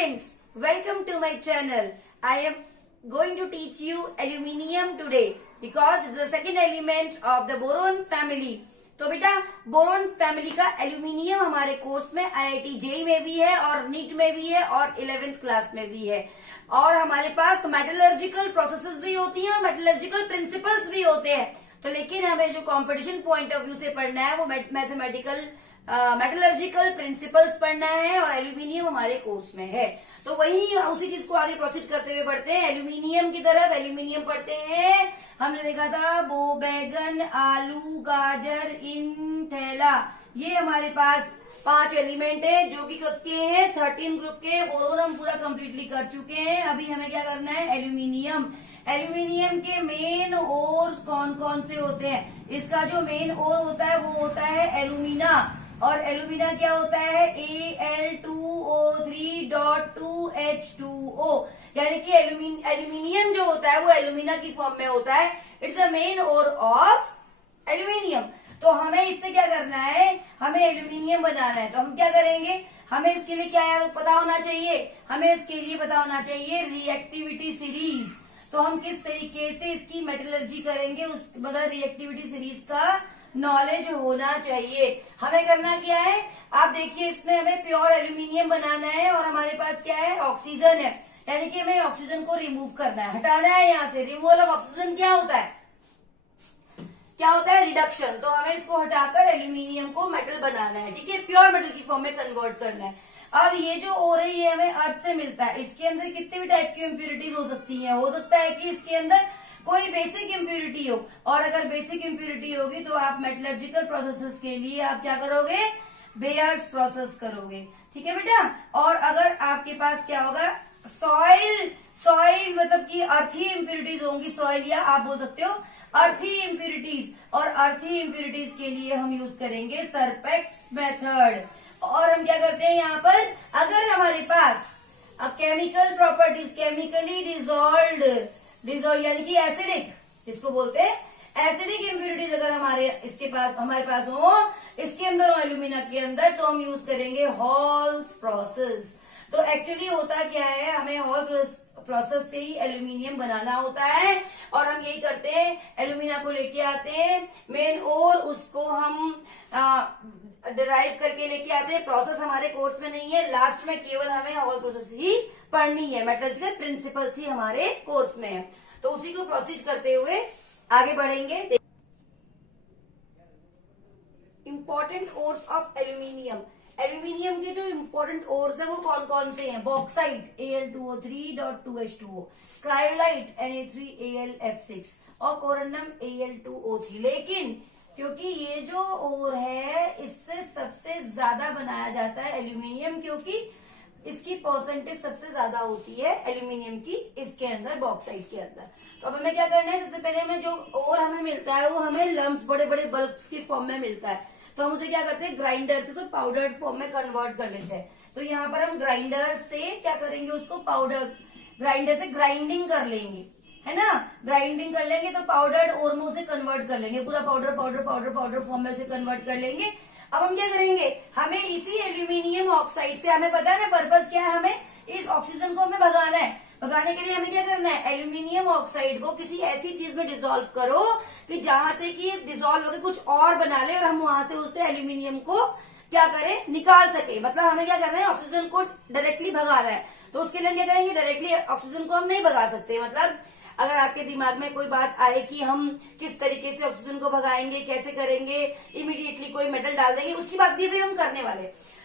Students, welcome to my channel. I am going to teach you aluminium today because it's the second element of the boron family. तो बेटा boron family का aluminium हमारे course में IIT JEE में भी है और NEET में भी है और 11th क्लास में भी है। और हमारे पास मेटलर्जिकल प्रोसेसेस भी होती हैं और मेटलर्जिकल प्रिंसिपल्स भी होते हैं। तो लेकिन हमें जो कंपटीशन पॉइंट ऑफ व्यू से पढ़ना है वो मैथमेटिकल मेटलर्जिकल प्रिंसिपल्स पढ़ना है और एल्यूमिनियम हमारे कोर्स में है। तो वही उसी चीज को आगे प्रोसीड करते हुए बढ़ते हैं एल्यूमिनियम की तरफ। एल्यूमिनियम पढ़ते हैं, हमने देखा था बैगन, आलू, गाजर, इन, थैला, ये हमारे पास 5 एलिमेंट है जो कि किसके हैं 13 ग्रुप के। बोरोन हम पूरा कंप्लीटली कर चुके हैं। अभी हमें क्या करना है एल्यूमिनियम। एल्यूमिनियम के मेन ओर्स कौन कौन से होते हैं? इसका जो मेन ओर होता है वो होता है एल्यूमिना। और एल्यूमिना क्या होता है Al2O3.2H2O, यानी कि एल्यूमिनियम जो होता है वो एल्यूमिना की फॉर्म में होता है। It's a main ore of aluminium. तो हमें इससे क्या करना है, हमें एल्यूमिनियम बनाना है। तो हम क्या करेंगे, हमें इसके लिए क्या पता होना चाहिए, हमें इसके लिए पता होना चाहिए रिएक्टिविटी सीरीज। तो हम किस तरीके से इसकी मेटलर्जी करेंगे उस मतलब रिएक्टिविटी सीरीज का नॉलेज होना चाहिए। हमें करना क्या है, आप देखिए इसमें हमें प्योर एल्यूमिनियम बनाना है और हमारे पास क्या है ऑक्सीजन है, यानी कि हमें ऑक्सीजन को रिमूव करना है, हटाना है यहाँ से। रिमूवल ऑफ ऑक्सीजन क्या होता है, क्या होता है रिडक्शन। तो हमें इसको हटाकर एल्यूमिनियम को मेटल बनाना है, ठीक है, प्योर मेटल की फॉर्म में कन्वर्ट करना है। अब ये जो ओर है ये हमें अर्थ से मिलता है। इसके अंदर कितने भी टाइप की इम्प्योरिटीज हो सकती हैं। हो सकता है कि इसके अंदर कोई बेसिक इम्प्योरिटी हो, और अगर बेसिक इम्प्योरिटी होगी तो आप मेटलर्जिकल प्रोसेसेस के लिए आप क्या करोगे, बेयर्स प्रोसेस करोगे, ठीक है बेटा। और अगर आपके पास क्या होगा सॉइल मतलब कि अर्थी इम्प्योरिटीज होंगी, सॉइल या आप बोल सकते हो अर्थी इम्प्योरिटीज। और अर्थी इम्प्योरिटीज के लिए हम यूज करेंगे सरपेक्स मेथड। और हम क्या करते हैं यहाँ पर, अगर हमारे पास अब केमिकल प्रॉपर्टीज केमिकली डिजोल्व यानी कि एसिडिक, इसको बोलते हैं एसिडिक इम्प्योरिटीज अगर हमारे पास हो इसके अंदर हो एल्यूमिना के अंदर, तो हम यूज करेंगे हॉल्स प्रोसेस। तो एक्चुअली होता क्या है, हमें हॉल प्रोसेस से ही एल्यूमिनियम बनाना होता है। और हम यही करते हैं, एल्यूमिना को लेके आते हैं मेन और उसको हम डिराइव करके लेके आते हैं। प्रोसेस हमारे कोर्स में नहीं है, लास्ट में केवल हमें हॉल प्रोसेस ही पढ़नी है। मेटलर्जिकल प्रिंसिपल्स ही हमारे कोर्स में है, तो उसी को प्रोसीड करते हुए आगे बढ़ेंगे। Important ores of aluminium. Aluminium के जो इंपॉर्टेंट ओर्स है वो कौन कौन से हैं? बॉक्साइट Al2O3.2H2O, क्रायोलाइट Na3AlF6 और कोरंडम Al2O3। लेकिन क्योंकि ये जो ओर है इससे सबसे ज्यादा बनाया जाता है एल्यूमिनियम, क्योंकि इसकी परसेंटेज सबसे ज्यादा होती है एल्यूमिनियम की इसके अंदर, बॉक्साइट के अंदर। तो अब हमें क्या करना है, सबसे पहले हमें जो ओर हमें मिलता है वो हमें लम्प्स बड़े बड़े बल्क्स की फॉर्म में मिलता है। तो हम उसे क्या करते हैं ग्राइंडर से पाउडर्ड फॉर्म में कन्वर्ट कर लेते हैं। तो यहाँ पर हम ग्राइंडर से क्या करेंगे, उसको ग्राइंडर से ग्राइंडिंग कर लेंगे, है ना। ग्राइंडिंग कर लेंगे तो पाउडर्ड ओर से कन्वर्ट कर लेंगे, पूरा पाउडर फॉर्म में से कन्वर्ट कर लेंगे। अब हम क्या करेंगे, हमें इसी एल्यूमिनियम ऑक्साइड से, हमें पता है ना पर्पस क्या है, हमें इस ऑक्सीजन को हमें भगाना है। भगाने के लिए हमें क्या करना है, एल्यूमिनियम ऑक्साइड को किसी ऐसी चीज में डिसॉल्व करो कि जहां से कि डिसॉल्व होकर कुछ और बना ले और हम वहां से उससे एल्यूमिनियम को क्या करें, निकाल सके। मतलब हमें क्या करना है, ऑक्सीजन को डायरेक्टली भगाना है। तो उसके लिए हम क्या करेंगे, डायरेक्टली ऑक्सीजन को हम नहीं भगा सकते। मतलब अगर आपके दिमाग में कोई बात आए कि हम किस तरीके से ऑक्सीजन को भगाएंगे, कैसे करेंगे, इमीडिएटली कोई मेटल डाल देंगे, उसकी बात भी हम करने वाले।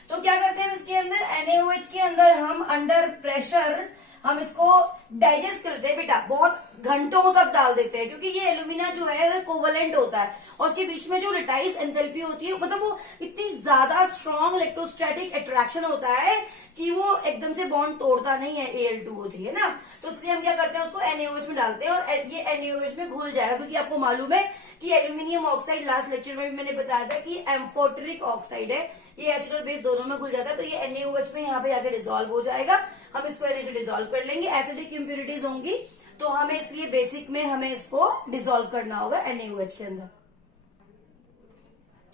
तो क्या करते हैं, इसके अंदर NaOH के अंदर हम अंडर प्रेशर हम इसको डाइजेस्ट करते हैं बेटा, बहुत घंटों तक डाल देते हैं, क्योंकि ये एल्यूमिना जो है वो कोवलेंट होता है और उसके बीच में जो रिटाइस एंथैल्पी होती है, मतलब वो इतनी ज्यादा स्ट्रॉन्ग इलेक्ट्रोस्टैटिक अट्रैक्शन होता है कि वो एकदम से बॉन्ड तोड़ता नहीं है Al2O3, है ना। तो इसलिए हम क्या करते हैं, उसको NaOH में डालते हैं और ये NaOH में घुल जाएगा, क्योंकि आपको मालूम है कि एल्यूमिनियम ऑक्साइड लास्ट लेक्चर में भी मैंने बताया था कि एम्फोटेरिक ऑक्साइड है, ये एसिड और बेस दोनों में घुल जाता है। तो ये NaOH में यहाँ पे आके डिसॉल्व हो जाएगा, हम इसको NaOH डिसॉल्व कर लेंगे। एसिडिक इम्प्योरिटीज होंगी तो हमें इसलिए बेसिक में हमें इसको डिसॉल्व करना होगा NaOH के अंदर।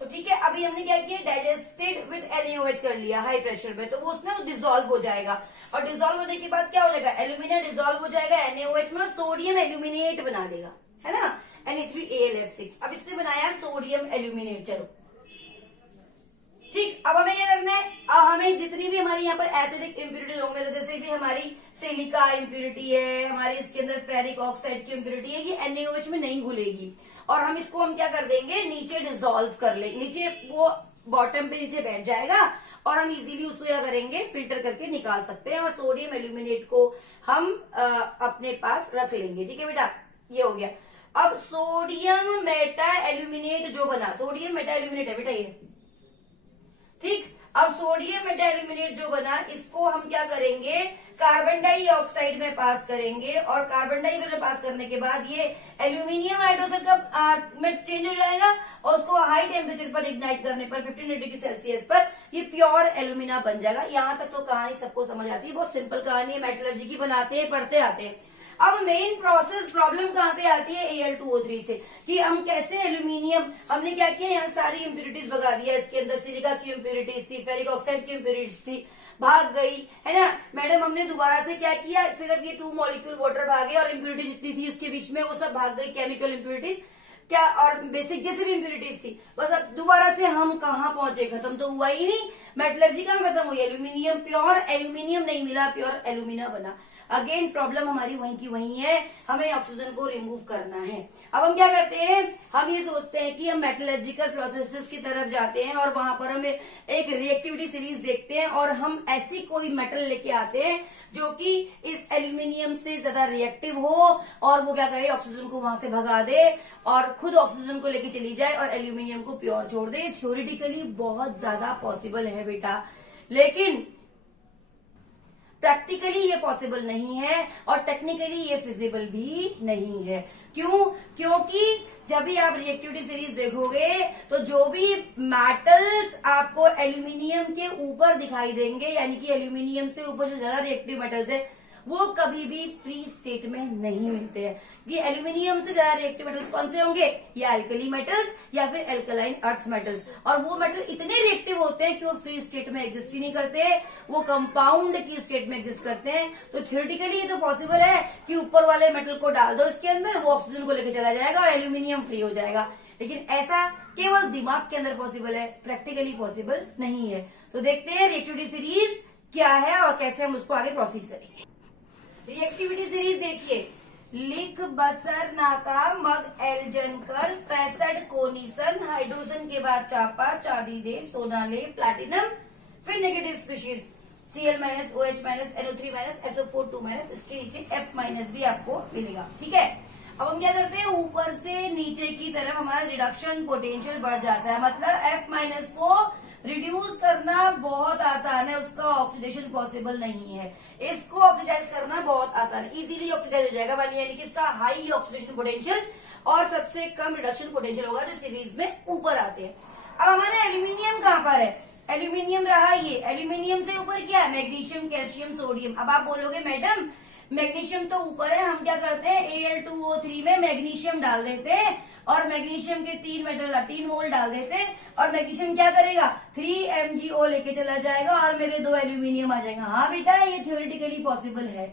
तो ठीक है, अभी हमने क्या किया, डाइजेस्टेड विद NaOH कर लिया हाई प्रेशर पे, तो वो उसमें डिसॉल्व हो जाएगा, और डिसॉल्व होने के बाद क्या हो जाएगा, एल्यूमिनियम डिसॉल्व हो जाएगा NaOH में और सोडियम एल्यूमिनेट बना लेगा, है ना, Na3AlF6। अब इसने बनाया सोडियम एल्यूमिनेट। चलो ठीक, अब हमें क्या करना है, अब हमें जितनी भी हमारी यहाँ पर एसिडिक इम्प्यूरिटी होंगे, तो जैसे भी हमारी सिलिका इम्प्यूरिटी है, हमारी इसके अंदर फेरिक ऑक्साइड की इम्प्यूरिटी है, ये NaOH में नहीं घुलेगी, और हम इसको हम क्या कर देंगे, नीचे डिसॉल्व कर लेंगे, नीचे वो बॉटम पे नीचे बैठ जाएगा, और हम इजीली उसको क्या करेंगे, फिल्टर करके निकाल सकते हैं, और सोडियम एल्यूमिनेट को हम अपने पास रख लेंगे। ठीक है बेटा, ये हो गया। अब सोडियम मेटा एल्यूमिनेट जो बना, सोडियम मेटा एल्यूमिनेट है बेटा ये, ठीक। अब सोडियम मेटा एल्यूमिनेट जो बना, इसको हम क्या करेंगे, कार्बन डाइऑक्साइड में पास करेंगे, और कार्बन डाइऑक्साइड में पास करने के बाद ये एल्यूमिनियम हाइड्रोक्साइड का में चेंज हो जाएगा, और उसको हाई टेम्परेचर पर इग्नाइट करने पर 15 डिग्री सेल्सियस पर ये प्योर एल्यूमिना बन जाएगा। यहाँ तक तो कहानी सबको समझ आती है, बहुत सिंपल कहानी है, मेटलर्जी की बनाते हैं, पढ़ते आते हैं। अब मेन प्रोसेस प्रॉब्लम कहाँ पे आती है, Al2O3 से, कि हम कैसे एल्यूमिनियम, हमने क्या किया, यहाँ सारी इम्प्यूरिटीज भगा दिया, इसके अंदर सिलिका की इम्प्यूरिटीज थी, फेरिक ऑक्साइड की इम्प्यूरिटीज थी, भाग गई, है ना मैडम। हमने दोबारा से क्या किया, सिर्फ ये 2 मॉलिक्यूल वाटर भागे, और इम्प्यूरिटी जितनी थी उसके बीच में वो सब भाग गई, केमिकल इम्प्यूरिटीज क्या, और बेसिक जैसे भी इम्प्यूरिटीज थी। बस अब दोबारा से हम कहाँ पहुंचे, खत्म तो हुआ ही नहीं, मेटलर्जी कहाँ खत्म हुई, एल्यूमिनियम, प्योर एल्यूमिनियम नहीं मिला, प्योर एल्यूमिना बना। अगेन प्रॉब्लम हमारी वहीं की वहीं है, हमें ऑक्सीजन को रिमूव करना है। अब हम क्या करते हैं, हम ये सोचते हैं कि हम मेटलर्जिकल प्रोसेसेस की तरफ जाते हैं, और वहां पर हम एक रिएक्टिविटी सीरीज देखते हैं, और हम ऐसी कोई मेटल लेके आते हैं जो कि इस एल्यूमिनियम से ज्यादा रिएक्टिव हो, और वो क्या करे, ऑक्सीजन को वहां से भगा दे, और खुद ऑक्सीजन को लेके चली जाए, और एल्यूमिनियम को प्योर छोड़ दे। थ्योरेटिकली बहुत ज्यादा पॉसिबल है बेटा, लेकिन प्रैक्टिकली ये पॉसिबल नहीं है, और टेक्निकली ये फिजिबल भी नहीं है। क्यों? क्योंकि जब भी आप रिएक्टिविटी सीरीज देखोगे, तो जो भी मेटल्स आपको एल्यूमिनियम के ऊपर दिखाई देंगे, यानी कि एल्यूमिनियम से ऊपर जो ज्यादा रिएक्टिव मेटल्स है, वो कभी भी फ्री स्टेट में नहीं मिलते हैं। ये एल्यूमिनियम से ज्यादा रिएक्टिव मेटल्स कौन से होंगे, या एल्कली मेटल्स या फिर एल्कलाइन अर्थ मेटल्स, और वो मेटल इतने रिएक्टिव होते हैं कि वो फ्री स्टेट में एग्जिस्ट ही नहीं करते, वो कंपाउंड की स्टेट में एग्जिस्ट करते हैं। तो थ्योरेटिकली ये तो पॉसिबल है कि ऊपर वाले मेटल को डाल दो इसके अंदर, वो ऑक्सीजन को लेकर चला जाएगा और एल्यूमिनियम फ्री हो जाएगा, लेकिन ऐसा केवल दिमाग के अंदर पॉसिबल है, प्रैक्टिकली पॉसिबल नहीं है। तो देखते हैं रिएक्टिविटी सीरीज क्या है और कैसे हम उसको आगे प्रोसीड करेंगे। रिएक्टिविटी सीरीज देखिए, लिख बसर नाका मग एल्जन कर फैसड कोनिसन, हाइड्रोजन के बाद चापा चांदी दे सोना ले प्लैटिनम, फिर negative species Cl- OH- NO3- SO4 2-, इसके नीचे F- भी आपको मिलेगा। ठीक है, अब हम क्या करते हैं, ऊपर से नीचे की तरफ हमारा रिडक्शन पोटेंशियल बढ़ जाता है, मतलब F- को रिड्यूस करना बहुत आसान है, उसका ऑक्सीडेशन पॉसिबल नहीं है। इसको ऑक्सीडाइज करना बहुत आसान है, इजीली ऑक्सीडाइज हो जाएगा, यानी कि इसका हाई ऑक्सीडेशन पोटेंशियल और सबसे कम रिडक्शन पोटेंशियल होगा, जो सीरीज में ऊपर आते हैं। अब हमारा एल्यूमिनियम कहाँ पर है, एल्यूमिनियम रहा ये, एल्यूमिनियम से ऊपर क्या है, मैग्नीशियम, कैल्शियम, सोडियम। अब आप बोलोगे मैडम मैग्नीशियम तो ऊपर है, हम क्या करते हैं, Al2O3 में मैग्नीशियम डाल देते हैं, और मैग्नीशियम के 3 मोल डाल देते हैं, और मैग्नीशियम क्या करेगा, 3 MgO लेके चला जाएगा, और मेरे 2 एल्यूमिनियम आ जाएगा। हाँ बेटा, ये थ्योरेटिकली पॉसिबल है,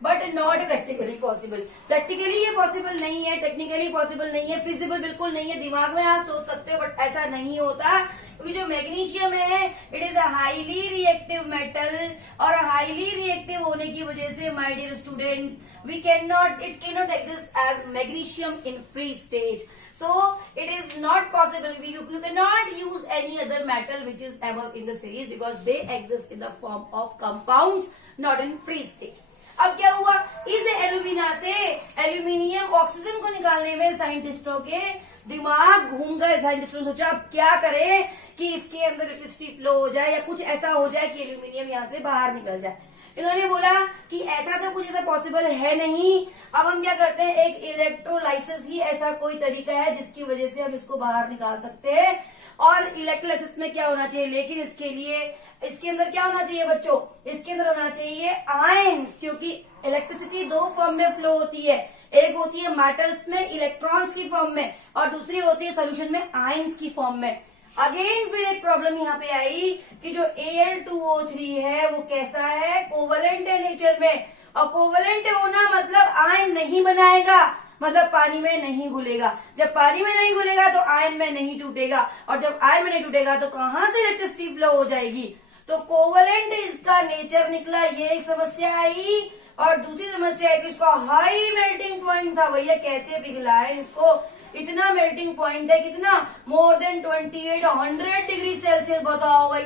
but not practically possible. Practically ये पॉसिबल नहीं है, टेक्निकली पॉसिबल नहीं है, फिजिबल बिल्कुल नहीं है। दिमाग में आप सोच सकते हो, बट ऐसा नहीं होता, क्योंकि जो मैग्नीशियम है it is a highly reactive metal, और हाईली रिएक्टिव होने की वजह से my dear students it can not exist as magnesium in free state, so it is not possible, you cannot use any other metal which is above in the series, because they exist in the form of compounds, not in free state. अब क्या हुआ, इस alumina से aluminium oxygen को निकालने में साइंटिस्टों के दिमाग घूम गए। साइंटिस्टों ने सोचा अब क्या करें कि इसके अंदर इलेक्ट्रिसिटी फ्लो हो जाए, या कुछ ऐसा हो जाए कि एल्यूमिनियम यहाँ से बाहर निकल जाए। इन्होंने बोला कि ऐसा तो कुछ ऐसा पॉसिबल है नहीं, अब हम क्या करते हैं, एक इलेक्ट्रोलाइसिस ही ऐसा कोई तरीका है जिसकी वजह से हम इसको बाहर निकाल सकते हैं। और इलेक्ट्रोलाइसिस में क्या होना चाहिए, लेकिन इसके लिए इसके अंदर क्या होना चाहिए बच्चों, इसके अंदर होना चाहिए आयंस, क्योंकि इलेक्ट्रिसिटी 2 फॉर्म में फ्लो होती है, एक होती है मेटल्स में इलेक्ट्रॉन्स की फॉर्म में, और दूसरी होती है सॉल्यूशन में आयंस की फॉर्म में। अगेन फिर एक प्रॉब्लम यहाँ पे आई कि जो Al2O3 है वो कैसा है, कोवलेंट है नेचर में, और कोवलेंट होना मतलब आयन नहीं बनाएगा, मतलब पानी में नहीं घुलेगा। जब पानी में नहीं घुलेगा तो आयन में नहीं टूटेगा, और जब आयन में नहीं टूटेगा तो कहां से इलेक्ट्रिसिटी फ्लो हो जाएगी। तो कोवलेंट इसका नेचर निकला, ये एक समस्या आई। और दूसरी समस्या है कि इसका हाई मेल्टिंग पॉइंट था। भैया कैसे पिघला है इसको, इतना मेल्टिंग पॉइंट है, कितना, मोर देन 2800 डिग्री सेल्सियस। बताओ भाई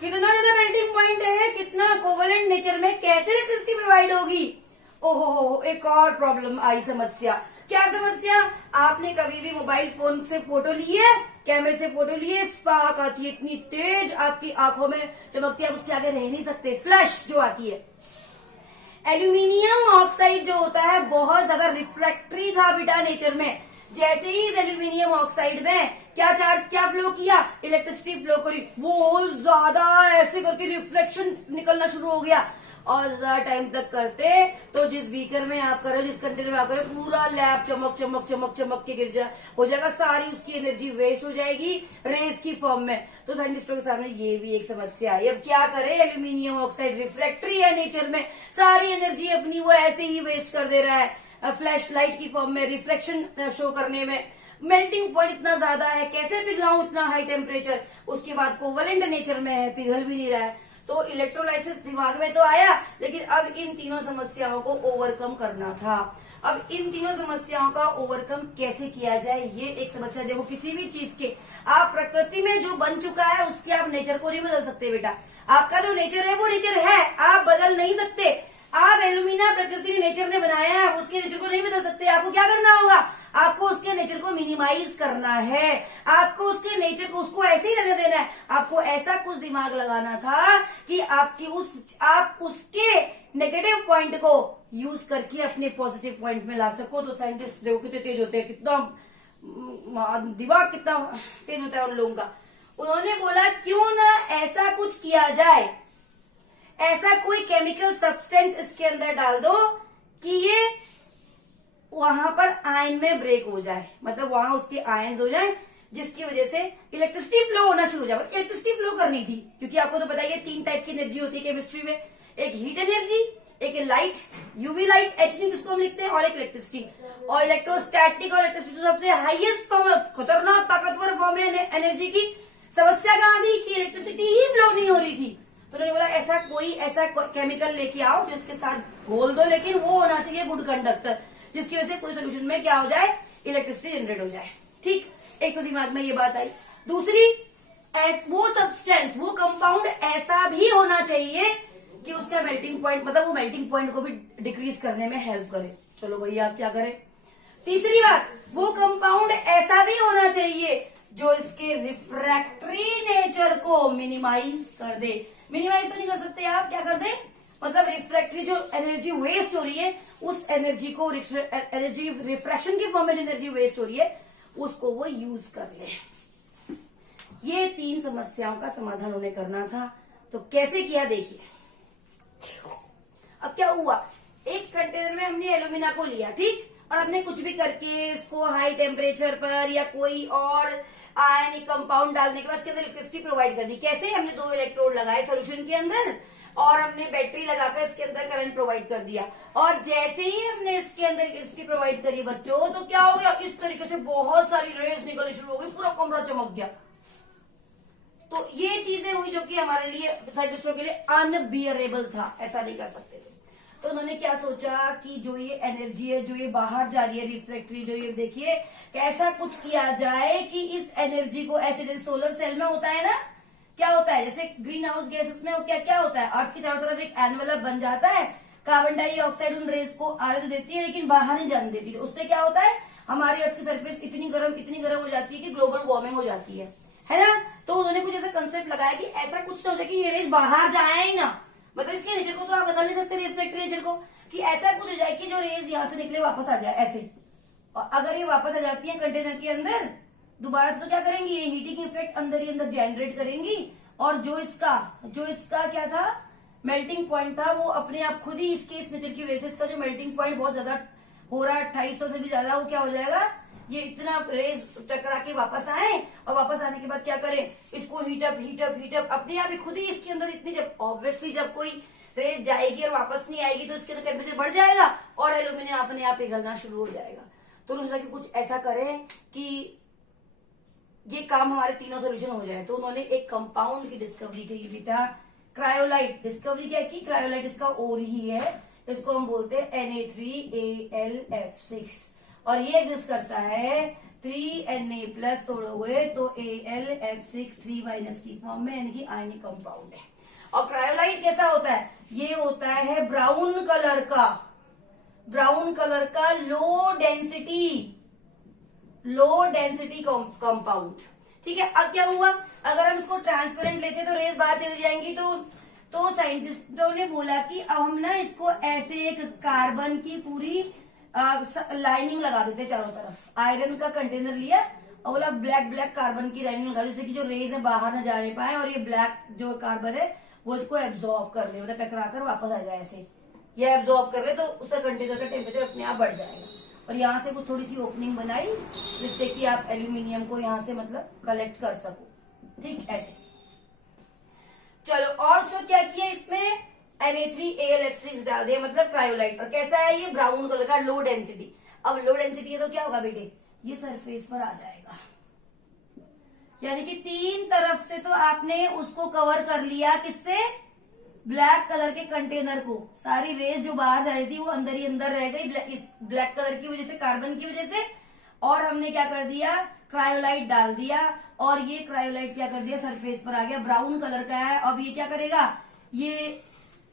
कितना ज्यादा मेल्टिंग पॉइंट है, कितना कोवलेंट नेचर में कैसे इलेक्ट्रिसिटी प्रोवाइड होगी। ओहो, एक और प्रॉब्लम आई, समस्या। क्या समस्या, आपने कभी भी मोबाइल फोन से फोटो ली है, कैमरे से फोटो लिए, स्पार्क आती है इतनी तेज, आपकी आंखों में चमकती है, आप उसके आगे रह नहीं सकते, फ्लैश जो आती है। एल्यूमिनियम ऑक्साइड जो होता है बहुत ज्यादा रिफ्रैक्टरी था बेटा नेचर में। जैसे ही इस एल्यूमिनियम ऑक्साइड में क्या फ्लो किया, इलेक्ट्रिसिटी फ्लो करी, वो ज्यादा ऐसे करके रिफ्लेक्शन निकलना शुरू हो गया। और ज्यादा टाइम तक करते तो जिस बीकर में आप कर रहे हो, जिस कंटेनर में आप कर रहे हो, पूरा लैब चमक चमक चमक चमक के गिर हो जाएगा, सारी उसकी एनर्जी वेस्ट हो जाएगी रेस की फॉर्म में। तो साइंटिस्टों के सामने ये भी एक समस्या है। अब क्या करें, एल्यूमिनियम ऑक्साइड रिफ्लेक्टरी है नेचर में, सारी एनर्जी अपनी वो ऐसे ही वेस्ट कर दे रहा है फ्लैश लाइट की फॉर्म में, रिफ्लेक्शन शो करने में। मेल्टिंग पॉइंट इतना ज्यादा है, कैसे पिघलाऊं इतना हाई टेम्परेचर, उसके बाद कोवलेंट नेचर में है, पिघल भी नहीं रहा है। तो इलेक्ट्रोलाइसिस दिमाग में तो आया, लेकिन अब इन तीनों समस्याओं को ओवरकम करना था। अब इन तीनों समस्याओं का ओवरकम कैसे किया जाए, ये एक समस्या। देखो किसी भी चीज के, आप प्रकृति में जो बन चुका है उसके आप नेचर को नहीं बदल सकते बेटा। आपका जो नेचर है वो नेचर है, आप बदल नहीं सकते। आप एल्यूमिना प्रकृति ने नेचर ने बनाया है, आप उसके नेचर को नहीं बदल सकते। आपको क्या करना होगा, आपको उसके नेचर को मिनिमाइज करना है, आपको उसके नेचर को उसको ऐसे ही रहने देना है। आपको ऐसा कुछ दिमाग लगाना था कि आप उसके नेगेटिव पॉइंट को यूज करके अपने पॉजिटिव पॉइंट में ला सको। तो साइंटिस्ट देखो कितने तेज होते हैं, कितना दिमाग कितना तेज होता है उन लोगों का। उन्होंने बोला क्यों ना ऐसा कुछ किया जाए, ऐसा कोई केमिकल सब्सटेंस इसके अंदर डाल दो कि ये वहां पर आयन में ब्रेक हो जाए, मतलब वहां उसके आयन्स हो जाए, जिसकी वजह से इलेक्ट्रिसिटी फ्लो होना शुरू हो जाए। इलेक्ट्रिसिटी फ्लो करनी थी, क्योंकि आपको तो पता ही है 3 टाइप की एनर्जी होती है केमिस्ट्री में, एक हीट एनर्जी, एक लाइट, यूवी लाइट, H जिसको हम लिखते हैं, और एक इलेक्ट्रिसिटी। और इलेक्ट्रोस्टैटिक और इलेक्ट्रिसिटी सबसे हाईएस्ट फॉर्म, खतरनाक ताकतवर फॉर्म है एनर्जी की। समस्या कहां थी कि इलेक्ट्रिसिटी ही फ्लो नहीं हो रही थी। तो उन्होंने बोला ऐसा केमिकल लेके आओ जिसके साथ घोल दो, लेकिन वो होना चाहिए गुड कंडक्टर, जिसकी वजह से कोई सोल्यूशन में क्या हो जाए, इलेक्ट्रिसिटी जनरेट हो जाए। ठीक, एक तो दिमाग में ये बात आई। दूसरी, वो सब्सटेंस, वो कंपाउंड ऐसा भी होना चाहिए कि उसका मेल्टिंग पॉइंट, मतलब वो मेल्टिंग पॉइंट को भी डिक्रीज करने में हेल्प करे। चलो भैया आप क्या करें। तीसरी बात, वो कंपाउंड ऐसा भी होना चाहिए जो इसके रिफ्रैक्टरी नेचर को मिनिमाइज कर दे। मिनिमाइज तो नहीं कर सकते आप, क्या कर दे, मतलब रिफ्रैक्टरी जो एनर्जी वेस्ट हो रही है, उस एनर्जी को, एनर्जी रिफ्रैक्शन की फॉर्म में जो एनर्जी वेस्ट हो रही है उसको वो यूज कर ले। ये 3 समस्याओं का समाधान उन्हें करना था। तो कैसे किया देखिए। अब क्या हुआ, एक कंटेनर में हमने एल्यूमिना को लिया, ठीक, और हमने कुछ भी करके इसको हाई टेम्परेचर पर या कोई और आयनिक कंपाउंड डालने के बाद इसके अंदर इलेक्ट्रिसिटी प्रोवाइड कर दी। कैसे, हमने 2 इलेक्ट्रोड लगाए सोल्यूशन के अंदर और हमने बैटरी लगाकर इसके अंदर करंट प्रोवाइड कर दिया। और जैसे ही हमने इसके अंदर इलेक्ट्रिसिटी प्रोवाइड करी बच्चों, तो क्या हो गया, इस तरीके से बहुत सारी रेस निकलनी शुरू हो गई, पूरा कमरा चमक गया। तो ये चीजें हुई जो कि हमारे लिए, साइंटिस्टों के लिए अनबियरेबल था, ऐसा नहीं कर सकते थे। तो उन्होंने क्या सोचा कि जो ये एनर्जी है, जो ये बाहर जा रही है रिफ्लेक्टरी, जो ये देखिए, कैसा कुछ किया जाए कि इस एनर्जी को ऐसे, जैसे सोलर सेल में होता है ना, क्या होता है, जैसे ग्रीन हाउस गैसेस में क्या होता है, अर्थ के चारों तरफ एक एनवेलप बन जाता है, कार्बन डाइऑक्साइड उन रेस को आने तो देती है लेकिन बाहर नहीं जाने देती। तो उससे क्या होता है, हमारी अर्थ की सरफेस इतनी गर्म हो जाती है कि ग्लोबल वार्मिंग हो जाती है ना। तो उन्होंने कुछ ऐसा कंसेप्ट लगाया कि ऐसा कुछ ना हो जाए कि ये रेस बाहर जाए ही ना, मतलब इसके नेचर को तो आप बदल नहीं सकते, रिफ्लेक्टरी नेचर को, कि ऐसा कुछ हो जाए कि जो रेस यहाँ से निकले वापस आ जाए ऐसे। और अगर ये वापस आ जाती है कंटेनर के अंदर दोबारा से, तो क्या करेंगी, ये हीटिंग इफेक्ट अंदर ही अंदर जनरेट करेंगी, और जो इसका क्या था, मेल्टिंग पॉइंट था, वो अपने आप खुद ही इसके इस नेचर की वजह से इसका जो मेल्टिंग पॉइंट बहुत ज्यादा हो रहा है, 2800 से भी ज्यादा, वो क्या हो जाएगा, ये इतना रेज टकरा के वापस आए और वापस आने के बाद क्या करें, इसको हीटअप हीटअप हीटअप, अपने आप ही खुद ही इसके अंदर इतनी, जब ऑब्वियसली जब कोई रेज जाएगी और वापस नहीं आएगी तो इसके अंदर टेम्परेचर बढ़ जाएगा और एल्यूमिनियम अपने आप पिघलना शुरू हो जाएगा। तो उन्होंने सोचा कि कुछ ऐसा करें कि ये काम हमारे तीनों सोल्यूशन हो जाए। तो उन्होंने एक कंपाउंड की डिस्कवरी की बेटा, क्रायोलाइट। डिस्कवरी क्या की, क्रायोलाइट इसका और ही है, इसको हम बोलते हैं Na3AlF6 और ये एग्जिस्ट करता है 3Na+ तोड़े हुए तो AlF6 3- की फॉर्म में, यानी कि आयनिक कंपाउंड है। और क्रायोलाइट कैसा होता है, ये होता है ब्राउन कलर का, ब्राउन कलर का लो डेंसिटी कंपाउंड। ठीक है, अब क्या हुआ, अगर हम इसको ट्रांसपेरेंट लेते तो रेस बाहर चली जाएंगी। तो साइंटिस्टों ने बोला कि अब हम ना इसको ऐसे एक कार्बन की पूरी लाइनिंग लगा देते चारों तरफ। आयरन का कंटेनर लिया और बोला ब्लैक कार्बन की लाइनिंग लगा, जिससे कि जो रेज है बाहर न जाने पाए और ये ब्लैक जो कार्बन है वो इसको एब्जॉर्ब कर ले, मतलब टकरा कर वापस आ जाए। ऐसे ये एब्जॉर्ब कर ले तो उसका कंटेनर का टेम्परेचर अपने आप बढ़ जाएगा। और यहाँ से कुछ थोड़ी सी ओपनिंग बनाई जिससे कि आप एल्यूमिनियम को यहाँ से मतलब कलेक्ट कर सको। ठीक, ऐसे। चलो, और उसको क्या किया, इसमें Na3AlF6 डाल दिया, मतलब क्रायोलाइट। और कैसा है ये, ब्राउन कलर का, लो डेंसिटी। अब लो डेंसिटी है तो क्या होगा बेटे, ये सरफेस पर आ जाएगा, यानी कि तीन तरफ से तो आपने उसको कवर कर लिया, किससे, ब्लैक कलर के कंटेनर को। सारी रेस जो बाहर जा रही थी वो अंदर ही अंदर रह गई इस ब्लैक कलर की वजह से, कार्बन की वजह से। और हमने क्या कर दिया, क्रायोलाइट डाल दिया और ये क्रायोलाइट क्या कर दिया, सरफेस पर आ गया, ब्राउन कलर का है। अब ये क्या करेगा, ये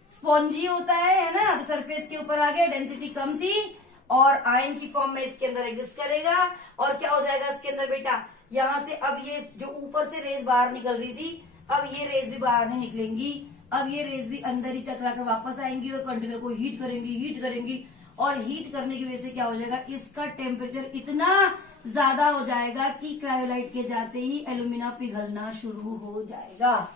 स्पॉन्जी होता है ना, तो सरफेस के ऊपर आ गया, डेंसिटी कम थी और आयन की फॉर्म में इसके अंदर एग्जिस्ट करेगा। और क्या हो जाएगा इसके अंदर बेटा, यहाँ से अब ये जो ऊपर से रेस बाहर निकल रही थी, अब ये रेस भी बाहर नहीं निकलेंगी, अब ये रेस भी अंदर ही टकरा कर वापस आएंगी और कंटेनर को हीट करेंगी और हीट करने की वजह से क्या हो जाएगा, इसका टेम्परेचर इतना ज्यादा हो जाएगा कि क्रायोलाइट के जाते ही एल्यूमिना पिघलना शुरू हो जाएगा।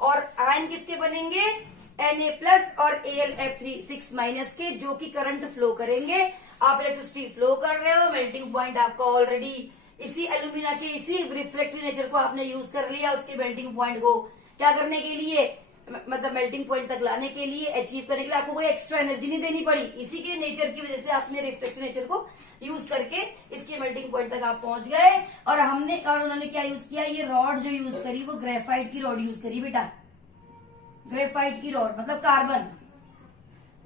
और आयन किसके बनेंगे, Na+ और AlF6- के, जो कि करंट फ्लो करेंगे। आप इलेक्ट्रिसिटी फ्लो कर रहे हो, मेल्टिंग पॉइंट आपका ऑलरेडी इसी एल्यूमिना के इसी रिफ्लेक्टिव नेचर को आपने यूज कर लिया, उसके मेल्टिंग पॉइंट को क्या करने के लिए, मतलब मेल्टिंग पॉइंट तक लाने के लिए, अचीव करने के लिए आपको कोई एक्स्ट्रा एनर्जी नहीं देनी पड़ी। इसी के नेचर की वजह से आपने रिफ्लेक्टिव नेचर को यूज करके इसके मेल्टिंग पॉइंट तक आप पहुंच गए। और उन्होंने क्या यूज किया, ये रॉड जो यूज करी वो ग्रेफाइट की रॉड यूज करी बेटा, ग्रेफाइट की रॉड मतलब कार्बन।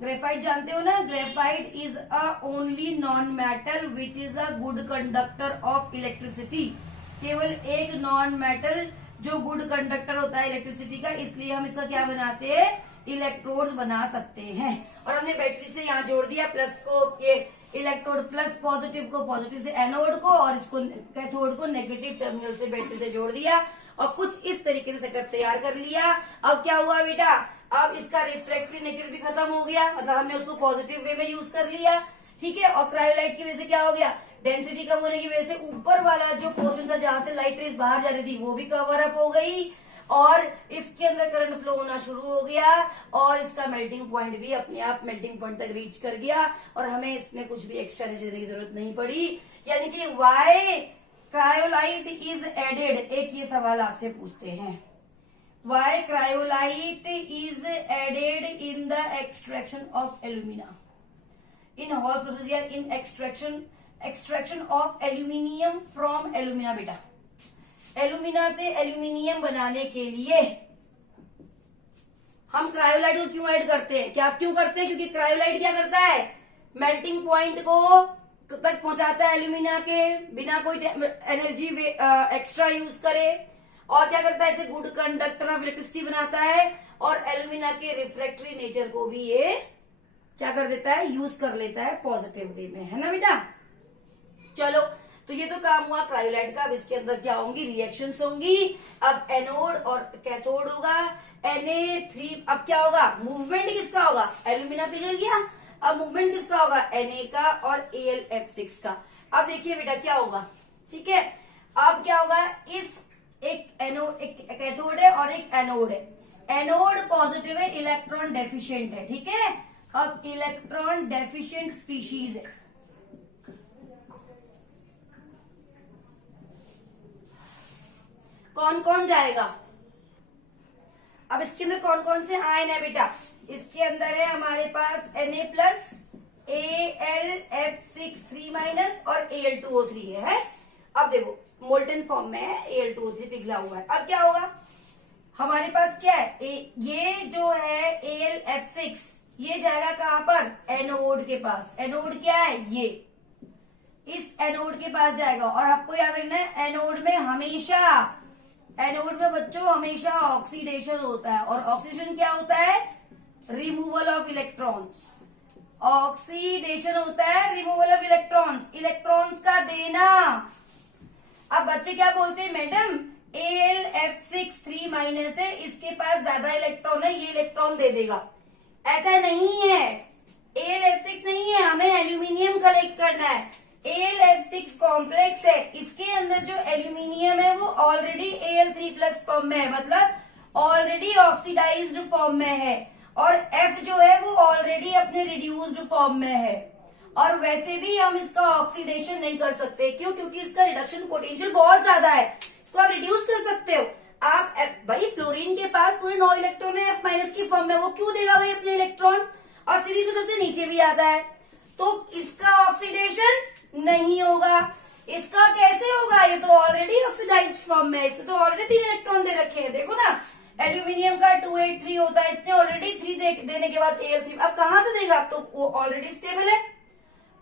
ग्रेफाइट जानते हो ना, graphite is a only non metal which is a good conductor of electricity. केवल एक नॉन मेटल जो गुड कंडक्टर होता है इलेक्ट्रिसिटी का, इसलिए हम इसका क्या बनाते हैं, इलेक्ट्रोड्स बना सकते हैं। और हमने बैटरी से यहाँ जोड़ दिया प्लस को, ये इलेक्ट्रोड प्लस पॉजिटिव को पॉजिटिव से एनोड को और इसको कैथोड को नेगेटिव टर्मिनल से बैटरी से जोड़ दिया और कुछ इस तरीके से सेटअप तैयार कर लिया। अब क्या हुआ बेटा, अब इसका रिफ्लेक्टिव नेचर भी खत्म हो गया, मतलब हमने उसको पॉजिटिव वे में यूज कर लिया। ठीक है, और क्रायोलाइट की वजह से क्या हो गया, डेंसिटी कम होने की वजह से ऊपर वाला जो पोर्शन था जहां से लाइट रेस बाहर जा रही थी वो भी कवर अप हो गई और इसके अंदर करंट फ्लो होना शुरू हो गया और इसका मेल्टिंग पॉइंट भी अपने आप मेल्टिंग पॉइंट तक रीच कर गया और हमें इसमें कुछ भी एक्स्ट्रा एनर्जी की जरूरत नहीं पड़ी। यानी कि वाई क्रायोलाइट इज एडेड, एक ये सवाल आपसे पूछते हैं, why cryolite is added in the extraction of alumina, in Hall process या in extraction of aluminium from alumina. बेटा एल्यूमिना से एल्यूमिनियम बनाने के लिए हम क्रायोलाइट को क्यों ऐड करते हैं, क्या क्यों करते हैं, क्योंकि क्रायोलाइट क्या करता है, मेल्टिंग पॉइंट को तक पहुंचाता है एल्यूमिना के बिना कोई एनर्जी एक्स्ट्रा यूज करे और क्या करता है, इसे गुड कंडक्टर ऑफ इलेक्ट्रिसिटी बनाता है और एल्यूमिना के रिफ्रैक्टरी नेचर को भी ये क्या कर देता है, यूज कर लेता है पॉजिटिव वे में, है ना बेटा। चलो, तो ये तो काम हुआ क्रायोलाइट का। अब इसके अंदर क्या होंगी, रिएक्शंस होंगी। अब एनोड और कैथोड होगा, Na3। अब क्या होगा, मूवमेंट किसका होगा, एल्यूमिना पिघल गया, अब मूवमेंट किसका होगा, Na का और AlF6 का। अब देखिए बेटा क्या होगा, ठीक है, अब क्या होगा, इस एक कैथोड है और एक एनोड है, एनोड पॉजिटिव है, इलेक्ट्रॉन डेफिशिएंट है, ठीक है। अब इलेक्ट्रॉन डेफिशिएंट स्पीशीज है, कौन कौन जाएगा? अब इसके अंदर कौन कौन से आयन है बेटा? इसके अंदर है हमारे पास Na+, AlF6 3- और Al2O3 है। अब देखो मोल्टन फॉर्म में है, Al2O3 पिघला हुआ है। अब क्या होगा हमारे पास? क्या है ये जो है AlF6, ये जाएगा कहां पर? एनोड के पास। एनोड क्या है? ये इस एनोड के पास जाएगा। और आपको याद रखना है एनोड में बच्चों हमेशा ऑक्सीडेशन होता है। और ऑक्सीडेशन क्या होता है? Removal of electrons. ऑक्सीडेशन होता है रिमूवल ऑफ इलेक्ट्रॉन्स, इलेक्ट्रॉन्स का देना। अब बच्चे क्या बोलते हैं? मैडम AlF6 3- है, इसके पास ज्यादा इलेक्ट्रॉन है, ये इलेक्ट्रॉन दे देगा। ऐसा नहीं है, AlF6 नहीं है, हमें एल्यूमिनियम कलेक्ट करना है। AlF6 कॉम्प्लेक्स है, इसके अंदर जो एल्यूमिनियम है वो ऑलरेडी Al3+ फॉर्म में है, मतलब ऑलरेडी ऑक्सीडाइज्ड फॉर्म में है। और F जो है वो ऑलरेडी अपने रिड्यूस्ड फॉर्म में है। और वैसे भी हम इसका ऑक्सीडेशन नहीं कर सकते। क्यों? क्योंकि इसका रिडक्शन पोटेंशियल बहुत ज्यादा है, इसको आप रिड्यूस कर सकते हो। आप भाई फ्लोरीन के पास पूरे 9 इलेक्ट्रॉन है F- की फॉर्म में, वो क्यों देगा भाई अपने इलेक्ट्रॉन? और सीरीज में सबसे नीचे भी आता है, तो इसका ऑक्सीडेशन नहीं होगा। इसका कैसे होगा? ये तो ऑलरेडी ऑक्सीडाइज्ड फॉर्म में है, इससे तो ऑलरेडी 3 इलेक्ट्रॉन दे रखे हैं। देखो ना एल्यूमिनियम का 283 होता है, इसने ऑलरेडी 3 देने के बाद Al3 अब कहां से देगा? अब तो वो ऑलरेडी स्टेबल है।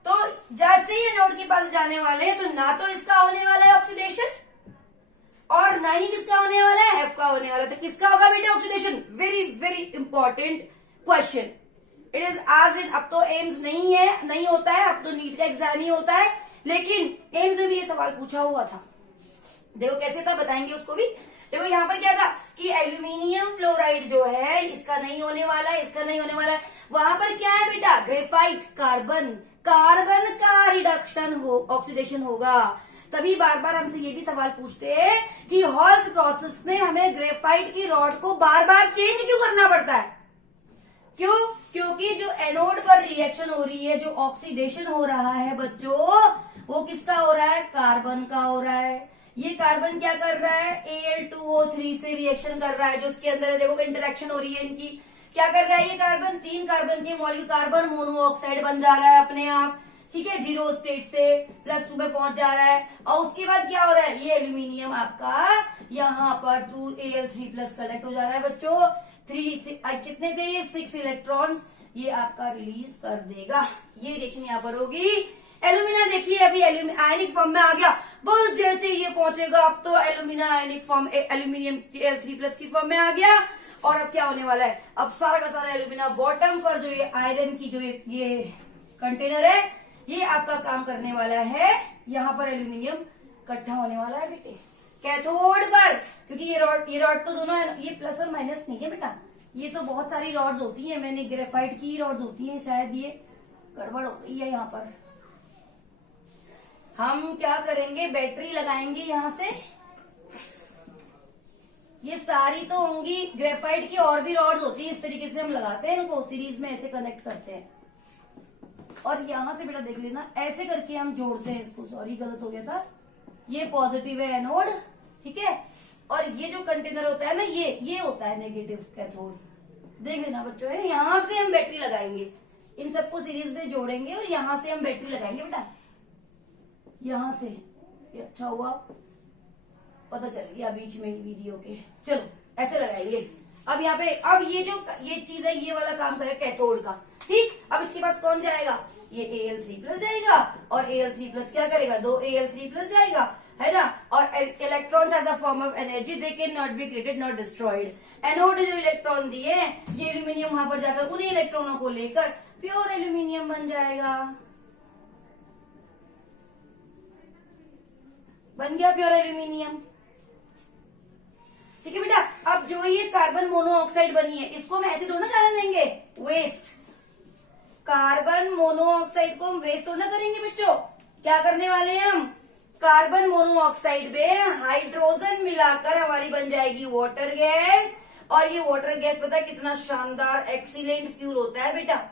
तो जैसे ही एनोड के पास जाने वाले हैं तो ना तो इसका होने वाला है ऑक्सीडेशन और ना ही किसका होने वाला है? F का होने वाला है। तो किसका होगा बेटा oxidation? Very very important question. It is आज इन, अब तो एम्स नहीं होता है, अब तो नीट का एग्जाम ही होता है, लेकिन एम्स में भी ये सवाल पूछा हुआ था। देखो कैसे था, बताएंगे उसको भी। देखो यहाँ पर क्या था कि एल्यूमिनियम फ्लोराइड जो है इसका नहीं होने वाला है, इसका नहीं होने वाला है। वहां पर क्या है बेटा? ग्रेफाइट, कार्बन का रिडक्शन ऑक्सीडेशन होगा। तभी बार बार हमसे ये भी सवाल पूछते हैं कि हॉल्स प्रोसेस में हमें ग्रेफाइट की रॉड को बार बार चेंज क्यों करना पड़ता है? क्यों? क्योंकि जो एनोड पर रिएक्शन हो रही है, जो ऑक्सीडेशन हो रहा है बच्चों, वो किसका हो रहा है? कार्बन का हो रहा है। ये कार्बन क्या कर रहा है? Al2O3 से रिएक्शन कर रहा है, जो इसके अंदर है। देखो इंटरेक्शन हो रही है इनकी। क्या कर रहा है ये कार्बन? 3 कार्बन के मॉलिक्यूल कार्बन मोनोऑक्साइड बन जा रहा है अपने आप, ठीक है, 0 स्टेट से +2 में पहुंच जा रहा है। और उसके बाद क्या हो रहा है? ये एल्यूमिनियम आपका यहाँ पर 2Al3+ कलेक्ट हो जा रहा है बच्चों। कितने थे ये? 6 इलेक्ट्रॉन्स ये आपका रिलीज कर देगा। ये रिएक्शन यहाँ पर होगी। एल्यूमिना देखिए अभी आयनिक फॉर्म में आ गया, बहुत जैसे ये पहुंचेगा अब तो alumina ionic form, aluminium Al3+ की फॉर्म में आ गया। और अब क्या होने वाला है? अब सारा का सारा एल्यूमिना बॉटम पर जो ये आयरन की जो ये कंटेनर है, ये आपका काम करने वाला है। यहाँ पर एल्यूमिनियम इकट्ठा होने वाला है बेटे कैथोड पर, क्योंकि ये रॉड तो दोनों ये प्लस और माइनस नहीं है बेटा, ये तो बहुत सारी रॉड्स होती है। मैंने ग्रेफाइट की रॉड्स होती है, शायद ये गड़बड़ हो गई है। यहाँ पर हम क्या करेंगे? बैटरी लगाएंगे यहाँ से। ये सारी तो होंगी ग्रेफाइट की, और भी रॉड्स होती है, इस तरीके से हम लगाते हैं इनको, सीरीज में ऐसे कनेक्ट करते हैं। और यहां से बेटा देख लेना, ऐसे करके हम जोड़ते हैं इसको। सॉरी गलत हो गया था, ये पॉजिटिव है एनोड, ठीक है, और ये जो कंटेनर होता है ना, ये होता है नेगेटिव कैथोड। देख लेना बच्चों, है यहां से हम बैटरी लगाएंगे, इन सबको सीरीज में जोड़ेंगे और यहां से हम बैटरी लगाएंगे बेटा। यहां से ये अच्छा हुआ, पता चल गया बीच में ही वीडियो के। चलो ऐसे लगाएंगे। अब यहाँ पे अब ये चीज है, ये वाला काम करेगा कैथोड का, ठीक। अब इसके पास कौन जाएगा? ये Al3+ जाएगा, और Al3+ क्या करेगा? 2 Al3+ जाएगा, है ना। और electrons are the form of energy, they can not be created not destroyed. Anode जो इलेक्ट्रॉन दिए, ये एल्यूमिनियम वहां पर जाकर उन्हीं इलेक्ट्रॉनों को लेकर प्योर एल्यूमिनियम बन जाएगा। बन गया प्योर एल्यूमिनियम, ठीक है बेटा। अब जो ये कार्बन मोनोऑक्साइड बनी है, इसको हम ऐसे थोड़ा ना जाने देंगे, वेस्ट। कार्बन मोनोऑक्साइड को हम वेस्ट थोड़ा ना करेंगे बच्चों। क्या करने वाले हैं हम? कार्बन मोनोऑक्साइड में हाइड्रोजन मिलाकर हमारी बन जाएगी वाटर गैस। और ये वाटर गैस पता है कितना शानदार एक्सीलेंट फ्यूल होता है बेटा,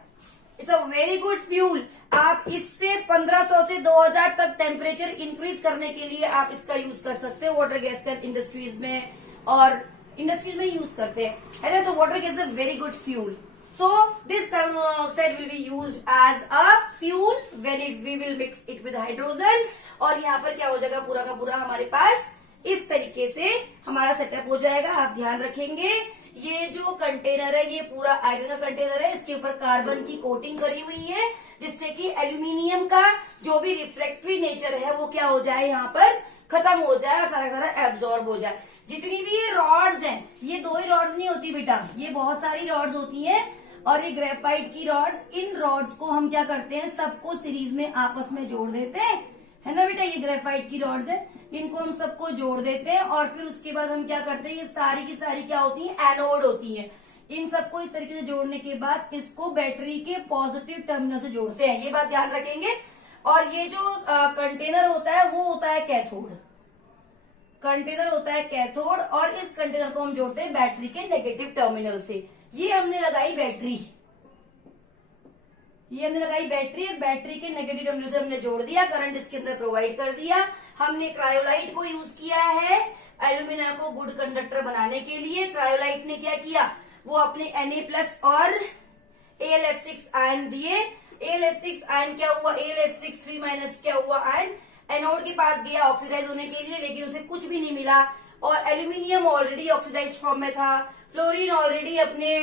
it's a very good fuel. आप इससे 1500 से 2000 तक टेम्परेचर इंक्रीज करने के लिए आप इसका यूज कर सकते हो वाटर गैस का इंडस्ट्रीज में, और इंडस्ट्रीज में यूज करते हैं, है ना। तो water gas is a very good fuel. So this carbon monoxide will be used as a fuel when we will mix it with hydrogen. और यहाँ पर क्या हो जाएगा, पूरा का पूरा हमारे पास इस तरीके से हमारा सेटअप हो जाएगा. आप ध्यान रखेंगे ये जो कंटेनर है ये पूरा आयरन का कंटेनर है, इसके ऊपर कार्बन की कोटिंग करी हुई है जिससे कि एल्यूमिनियम का जो भी रिफ्रैक्टरी नेचर है वो क्या हो जाए, यहाँ पर खत्म हो जाए और सारा सारा एब्जॉर्ब हो जाए. जितनी भी ये रॉड्स हैं, ये 2 ही रॉड्स नहीं होती बेटा, ये बहुत सारी रॉड्स होती हैं. और ये ग्रेफाइट की रॉड्स, इन रॉड्स को हम क्या करते हैं, सबको सीरीज में आपस में जोड़ देते हैं, है ना बेटा. ये ग्रेफाइट की रॉड्स है, इनको हम सबको जोड़ देते हैं और फिर उसके बाद हम क्या करते हैं, ये सारी की सारी क्या होती है, एनोड होती है. इन सबको इस तरीके से जोड़ने के बाद इसको बैटरी के पॉजिटिव टर्मिनल से जोड़ते हैं, ये बात ध्यान रखेंगे. और ये जो कंटेनर होता है वो होता है कैथोड. कंटेनर होता है कैथोड और इस कंटेनर को हम जोड़ते हैं बैटरी के नेगेटिव टर्मिनल से. ये हमने लगाई बैटरी, ये हमने लगाई बैटरी और बैटरी के नेगेटिव टर्मिनल से हमने जोड़ दिया, करंट इसके अंदर प्रोवाइड कर दिया. हमने क्रायोलाइट को यूज किया है एल्यूमिना को गुड कंडक्टर बनाने के लिए. क्रायोलाइट ने क्या किया, वो अपने Na+ और AlF6 आयन दिए. AlF6 आयन क्या हुआ, AlF6 3- क्या हुआ आयन एनोड के पास गया ऑक्सीडाइज होने के लिए, लेकिन उसे कुछ भी नहीं मिला. और एल्यूमिनियम ऑलरेडी ऑक्सीडाइज फॉर्म में था, फ्लोरीन ऑलरेडी अपने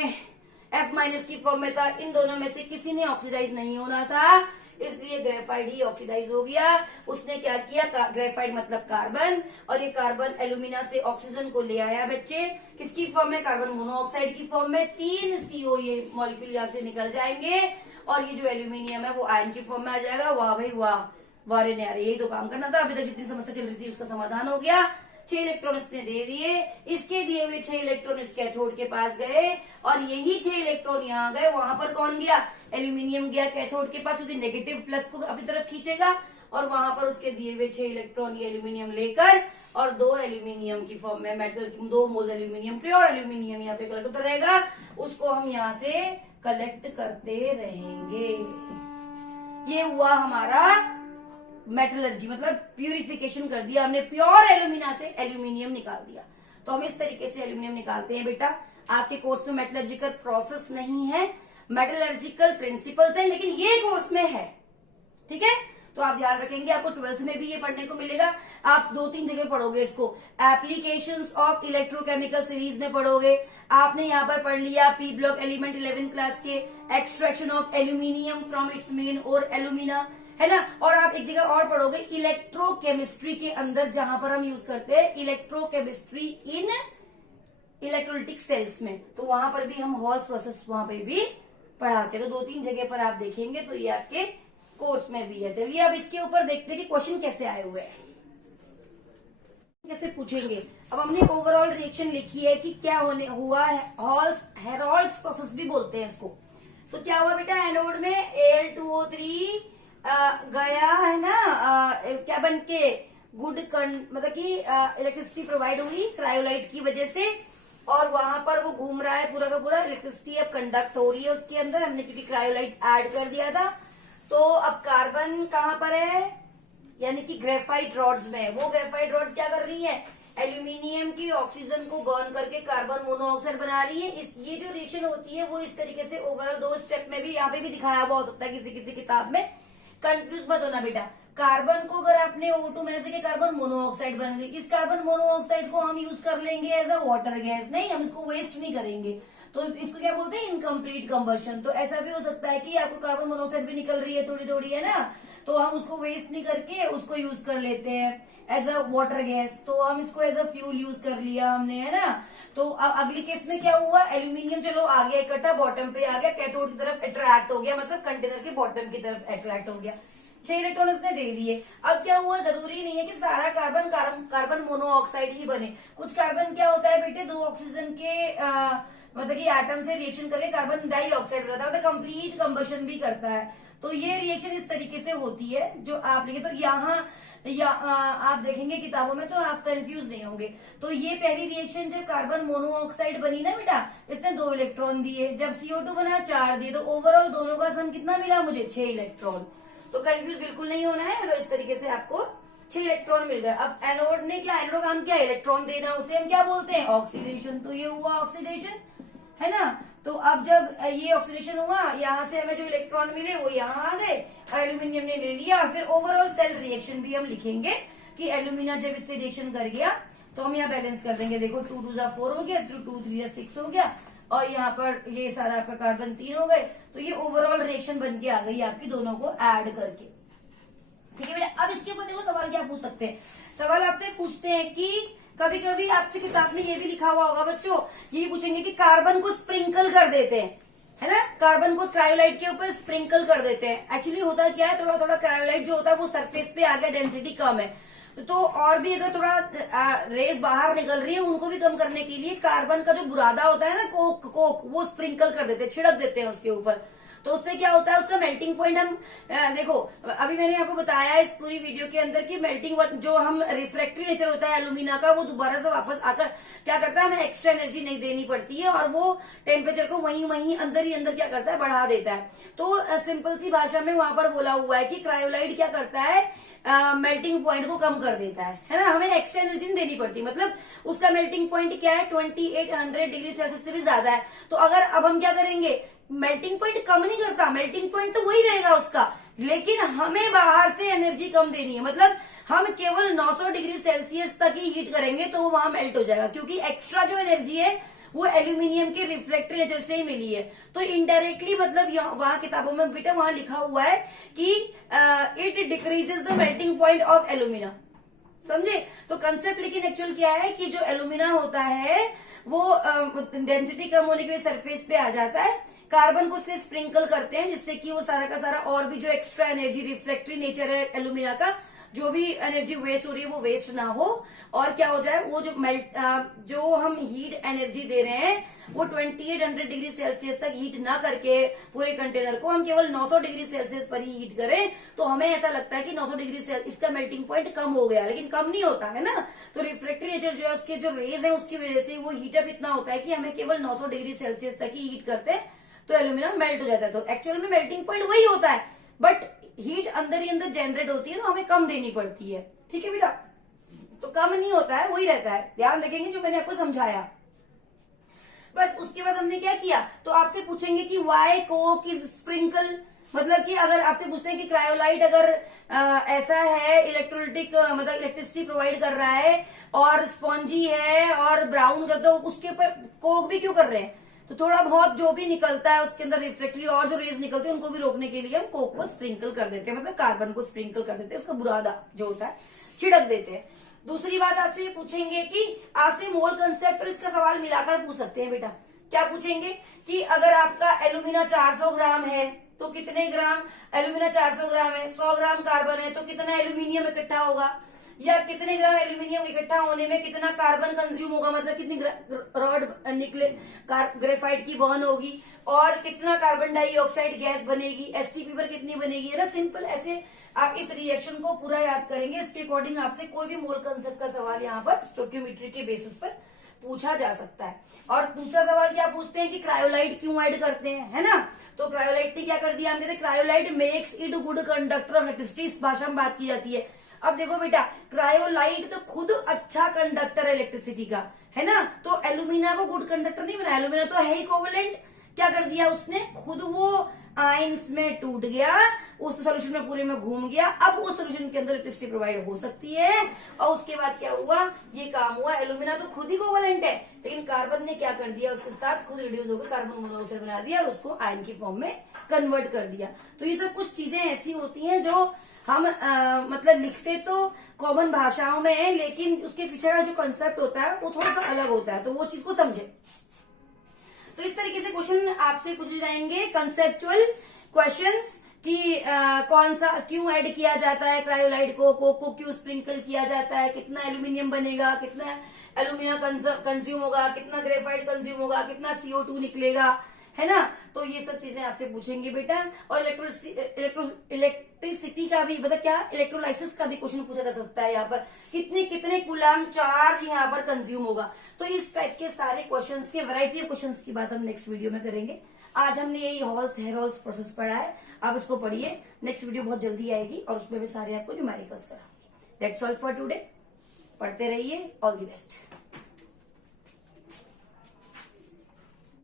F- की फॉर्म में था. इन दोनों में से किसी ने ऑक्सीडाइज नहीं होना था, इसलिए ग्रेफाइट ही ऑक्सीडाइज हो गया. उसने क्या किया, ग्रेफाइट मतलब कार्बन, और ये कार्बन एल्यूमिना से ऑक्सीजन को ले आया बच्चे, किसकी फॉर्म में, कार्बन मोनोऑक्साइड की फॉर्म में. 3 CO ये मॉलिक्यूल यहाँ से निकल जाएंगे और ये जो एल्यूमिनियम है वो आयन की फॉर्म में आ जाएगा. वाह भाई वाह, वारे ने यही तो काम करना था. अभी तक जितनी समस्या चल रही थी उसका समाधान हो गया. 6 इलेक्ट्रॉन इसने दे दिए, इसके दिए हुए 6 इलेक्ट्रॉन इस कैथोड के पास गए और यही 6 इलेक्ट्रॉन यहाँ गए. वहां पर कौन गया, एल्यूमिनियम गया कैथोड के पास, उसके नेगेटिव प्लस को अपनी तरफ खींचेगा और वहां पर उसके दिए हुए 6 इलेक्ट्रॉन ये एल्यूमिनियम लेकर और 2 एल्यूमिनियम की फॉर्म में मेटल 2 मोल एल्यूमिनियम, प्योर एल्यूमिनियम यहाँ पे कलेक्ट होता रहेगा. उसको हम यहाँ से कलेक्ट करते रहेंगे. ये हुआ हमारा मेटलर्जी, मतलब प्यूरिफिकेशन कर दिया हमने, प्योर एल्यूमिना से एल्यूमिनियम निकाल दिया. तो हम इस तरीके से एल्यूमिनियम निकालते हैं बेटा. आपके कोर्स में मेटलर्जिकल प्रोसेस नहीं है, मेटलर्जिकल प्रिंसिपल्स है, लेकिन ये कोर्स में है, ठीक है. तो आप ध्यान रखेंगे, आपको 12th में भी ये पढ़ने को मिलेगा. आप 2-3 जगह पढ़ोगे इसको. एप्लीकेशंस ऑफ इलेक्ट्रोकेमिकल सीरीज में पढ़ोगे. आपने यहाँ पर पढ़ लिया पी ब्लॉक एलिमेंट 11 क्लास के, extraction of aluminium from its main और एल्यूमिना, है ना. और आप एक जगह और पढ़ोगे इलेक्ट्रोकेमिस्ट्री के अंदर, जहां पर हम यूज करते हैं इलेक्ट्रोकेमिस्ट्री इन इलेक्ट्रोलिटिक सेल्स में, तो वहां पर भी हम हॉल्स प्रोसेस वहां पे भी पढ़ाते हैं. तो 2-3 जगह पर आप देखेंगे, तो ये आपके कोर्स में भी है. चलिए अब इसके ऊपर देखते हैं कि क्वेश्चन कैसे आए हुए हैं, कैसे पूछेंगे. अब हमने ओवरऑल रिएक्शन लिखी है कि क्या होने हुआ है, हॉल्स हेरोल्ड्स प्रोसेस भी बोलते हैं इसको. तो क्या हुआ बेटा, एनोड में Al2O3 गया, है ना, क्या बन के गुड मतलब कि इलेक्ट्रिसिटी प्रोवाइड हुई क्रायोलाइट की वजह से, और वहां पर वो घूम रहा है पूरा का पूरा. इलेक्ट्रिसिटी अब कंडक्ट हो रही है उसके अंदर, हमने क्योंकि क्रायोलाइट ऐड कर दिया था. तो अब कार्बन कहाँ पर है, यानी कि ग्रेफाइट रॉड्स में. वो ग्रेफाइट रॉड्स क्या कर रही है, एल्यूमिनियम की ऑक्सीजन को बर्न करके कार्बन मोनोऑक्साइड बना रही है. ये जो रिएक्शन होती है वो इस तरीके से ओवरऑल 2 स्टेप में भी यहाँ पे भी दिखाया हुआ हो सकता है किसी किसी किताब में. कंफ्यूज मत होना बेटा. कार्बन को अगर आपने O2 में से के कार्बन मोनोऑक्साइड बन गई, इस कार्बन मोनोऑक्साइड को हम यूज कर लेंगे एज अ वाटर गैस. नहीं, हम इसको वेस्ट नहीं करेंगे, तो इसको क्या बोलते हैं, इनकम्प्लीट कंबशन. तो ऐसा भी हो सकता है कि आपको कार्बन मोनोऑक्साइड भी निकल रही है थोड़ी थोड़ी, है ना, तो हम उसको वेस्ट नहीं करके उसको यूज कर लेते हैं एज अ वाटर गैस. तो हम इसको एज अ फ्यूल यूज कर लिया हमने, है ना. तो अब अगली केस में क्या हुआ, एल्यूमिनियम चलो आ गया इकट्ठा, बॉटम पे आ गया, कैथोड की तरफ अट्रैक्ट हो गया, मतलब कंटेनर के बॉटम की तरफ अट्रैक्ट हो गया. 6 इलेक्ट्रॉन उसने दे दिए. अब क्या हुआ, जरूरी नहीं है कि सारा कार्बन मोनोऑक्साइड ही बने. कुछ कार्बन क्या होता है बेटे, 2 ऑक्सीजन के मतलब कि एटम से रिएक्शन करके कार्बन डाइऑक्साइड बनाता है, मतलब कंप्लीट कंबशन भी करता है. तो ये रिएक्शन इस तरीके से होती है जो आप लिखे. तो यहाँ आप देखेंगे किताबों में तो आप कंफ्यूज नहीं होंगे. तो ये पहली रिएक्शन जब कार्बन मोनोऑक्साइड बनी ना बेटा, इसने 2 इलेक्ट्रॉन दिए. जब CO2 बना 4 दिए, तो ओवरऑल दोनों का सम कितना मिला मुझे, 6 इलेक्ट्रॉन. तो कंफ्यूज बिल्कुल नहीं होना है। तो इस तरीके से आपको 6 इलेक्ट्रॉन मिल गए। अब एनोड ने क्या, एनोड का काम क्या है, इलेक्ट्रॉन देना, उसे हम क्या बोलते हैं, ऑक्सीडेशन। तो ये हुआ ऑक्सीडेशन, है ना। तो अब जब ये ऑक्सीडेशन हुआ, यहाँ से हमें जो इलेक्ट्रॉन मिले वो यहाँ आ गए और एल्यूमिनियम ने ले लिया। फिर ओवरऑल सेल रिएक्शन भी हम लिखेंगे कि एल्यूमिना जब इससे रिएक्शन कर गया तो हम यहाँ बैलेंस कर देंगे। देखो 2 2 4 हो गया, 2 3 6 हो गया, और यहाँ पर ये सारा आपका कार्बन 3 हो गए। तो ये ओवरऑल रिएक्शन बन के आ गई आपकी दोनों को ऐड करके। ठीक है बेटा। अब इसके ऊपर देखो सवाल क्या पूछ सकते हैं। सवाल आपसे पूछते हैं कि कभी कभी आपसे किताब में ये भी लिखा हुआ होगा बच्चों, ये पूछेंगे कि कार्बन को स्प्रिंकल कर देते हैं, है ना, कार्बन को क्रायोलाइट के ऊपर स्प्रिंकल कर देते हैं। एक्चुअली होता क्या है, थोड़ा थोड़ा क्रायोलाइट जो होता है वो सरफेस पे आ गया, डेंसिटी कम है, तो और भी अगर थोड़ा रेस बाहर निकल रही है उनको भी कम करने के लिए कार्बन का जो बुरादा होता है ना, कोक वो स्प्रिंकल कर देते हैं, छिड़क देते हैं उसके ऊपर। तो उससे क्या होता है, उसका मेल्टिंग पॉइंट हम देखो अभी मैंने आपको बताया इस पूरी वीडियो के अंदर कि मेल्टिंग जो हम रिफ्रैक्टरी नेचर होता है एल्यूमिना का, वो दोबारा से वापस आकर क्या करता है, हमें एक्स्ट्रा एनर्जी नहीं देनी पड़ती है और वो टेम्परेचर को वहीं अंदर ही अंदर क्या करता है, बढ़ा देता है। तो सिंपल सी भाषा में वहां पर बोला हुआ है कि क्रायोलाइट क्या करता है, मेल्टिंग पॉइंट को कम कर देता है ना, हमें एक्स्ट्रा एनर्जी नहीं देनी पड़ती। मतलब उसका मेल्टिंग पॉइंट क्या है, 2800 डिग्री सेल्सियस से भी ज्यादा है। तो अगर अब हम क्या करेंगे, मेल्टिंग पॉइंट कम नहीं करता, मेल्टिंग पॉइंट तो वही रहेगा उसका, लेकिन हमें बाहर से एनर्जी कम देनी है। मतलब हम केवल 900 डिग्री सेल्सियस तक ही हीट करेंगे तो वो वहां मेल्ट हो जाएगा, क्योंकि एक्स्ट्रा जो एनर्जी है वो एल्यूमिनियम के रिफ्रैक्टरी नेचर से ही मिली है। तो इनडायरेक्टली मतलब वहां किताबों में बेटा वहां लिखा हुआ है कि it decreases the melting point of alumina, समझे। तो कंसेप्ट लेकिन एक्चुअल क्या है कि जो एल्यूमिना होता है वो डेंसिटी कम होने की वजह सरफेस पे आ जाता है, कार्बन को उससे स्प्रिंकल करते हैं जिससे कि वो सारा का सारा और भी जो एक्स्ट्रा एनर्जी रिफ्रैक्टरी नेचर है एल्यूमिना का, जो भी एनर्जी वेस्ट हो रही है वो वेस्ट ना हो, और क्या हो जाए, वो जो हम हीट एनर्जी दे रहे हैं वो 2800 डिग्री सेल्सियस तक हीट ना करके पूरे कंटेनर को हम केवल 900 डिग्री सेल्सियस पर ही हीट करें, तो हमें ऐसा लगता है कि 900 डिग्री सेल्सियस इसका मेल्टिंग पॉइंट कम हो गया, लेकिन कम नहीं होता है ना। तो रिफ्रैक्टरी नेचर जो है उसके जो रेज है उसकी वजह से वो हीटअप इतना होता है कि हमें केवल 900 डिग्री सेल्सियस तक ही हीट करते हैं तो एल्यूमिनियम मेल्ट हो जाता है। तो एक्चुअल में मेल्टिंग पॉइंट वही होता है, बट हीट अंदर ही अंदर जनरेट होती है तो हमें कम देनी पड़ती है। ठीक है बेटा, तो कम नहीं होता है, वही रहता है, ध्यान रखेंगे जो मैंने आपको समझाया। बस उसके बाद हमने क्या किया, तो आपसे पूछेंगे कि वाई कोक इज स्प्रिंकल, मतलब कि अगर आपसे पूछते हैं कि क्रायोलाइट अगर ऐसा है इलेक्ट्रोलिटिक मतलब इलेक्ट्रिसिटी प्रोवाइड कर रहा है और स्पॉन्जी है और ब्राउन कर, तो उसके ऊपर कोक भी क्यों कर रहे हैं, तो थोड़ा बहुत जो भी निकलता है उसके अंदर रिफ्रैक्टरी और जो रेज निकलते हैं उनको भी रोकने के लिए हम कोक को स्प्रिंकल कर देते हैं, मतलब कार्बन को स्प्रिंकल कर देते हैं, उसका बुरादा जो होता है छिड़क देते हैं। दूसरी बात आपसे ये पूछेंगे कि आपसे मोल कंसेप्ट और इसका सवाल मिलाकर पूछ सकते हैं बेटा। क्या पूछेंगे कि अगर आपका एल्यूमिना 400 ग्राम है तो कितने ग्राम एल्यूमिना 400 ग्राम है, 100 ग्राम कार्बन है तो कितना एल्यूमिनियम इकट्ठा होगा, या कितने ग्राम एल्यूमिनियम इकट्ठा होने में कितना कार्बन कंज्यूम होगा, मतलब कितनी रॉड निकले ग्रेफाइट की बर्न होगी, और कितना कार्बन डाइऑक्साइड गैस बनेगी, एसटीपी पर कितनी बनेगी, है ना। सिंपल ऐसे आप इस रिएक्शन को पूरा याद करेंगे, इसके अकॉर्डिंग आपसे कोई भी मोल कंसेप्ट का सवाल यहाँ पर स्टोइकियोमेट्री के बेसिस पर पूछा जा सकता है। और दूसरा सवाल क्या पूछते हैं कि क्रायोलाइट क्यों ऐड करते हैं, है ना। तो क्रायोलाइट ने क्या कर दिया, हम कहते हैं cryolite makes it good conductor of electricity, इस भाषा में बात की जाती है। अब देखो बेटा, क्रायोलाइट तो खुद अच्छा कंडक्टर है इलेक्ट्रिसिटी का, है ना। तो एल्यूमिना को गुड कंडक्टर नहीं बनाया, एल्यूमिना तो है ही कोवेलेंट, क्या कर दिया उसने, खुद वो आयंस में टूट गया, उस सोल्यूशन में पूरे में घूम गया, अब उस सोल्यूशन के अंदर इलेक्ट्रिसिटी प्रोवाइड हो सकती है। और उसके बाद क्या हुआ, ये काम हुआ, एल्यूमिना तो खुद ही कोवेलेंट है, लेकिन कार्बन ने क्या कर दिया, उसके साथ खुद रिड्यूस होकर कार्बन मोनोऑक्साइड बना दिया और उसको आयन की फॉर्म में कन्वर्ट कर दिया। तो ये सब कुछ चीजें ऐसी होती हैं जो हम मतलब लिखते तो कॉमन भाषाओं में है, लेकिन उसके पीछे का जो कंसेप्ट होता है वो थोड़ा सा अलग होता है, तो वो चीज को समझे। तो इस तरीके से क्वेश्चन आपसे पूछे जाएंगे, कंसेप्चुअल क्वेश्चंस कि कौन सा क्यों ऐड किया जाता है क्रायोलाइट को क्यों स्प्रिंकल किया जाता है, कितना एल्यूमिनियम बनेगा, कितना एल्यूमिना कंज्यूम होगा, कितना ग्रेफाइट कंज्यूम होगा, कितना CO2 निकलेगा, है ना। तो ये सब चीजें आपसे पूछेंगे बेटा। और इलेक्ट्रिसिटी का भी मतलब क्या, इलेक्ट्रोलाइसिस का भी क्वेश्चन पूछा जा सकता है यहाँ पर, कितने कितने कूलाम चार्ज यहाँ पर कंज्यूम होगा। तो इस टाइप के सारे क्वेश्चंस के, वैरायटी ऑफ क्वेश्चंस की बात हम नेक्स्ट वीडियो में करेंगे। आज हमने यही हॉल्स हेयरहोल्स प्रोसेस पढ़ा है, आप इसको पढ़िए। नेक्स्ट वीडियो बहुत जल्दी आएगी और उसमें भी सारे आपको न्यूमेरिकल्स कराऊंगी। That's all for today. पढ़ते रहिए। All the best.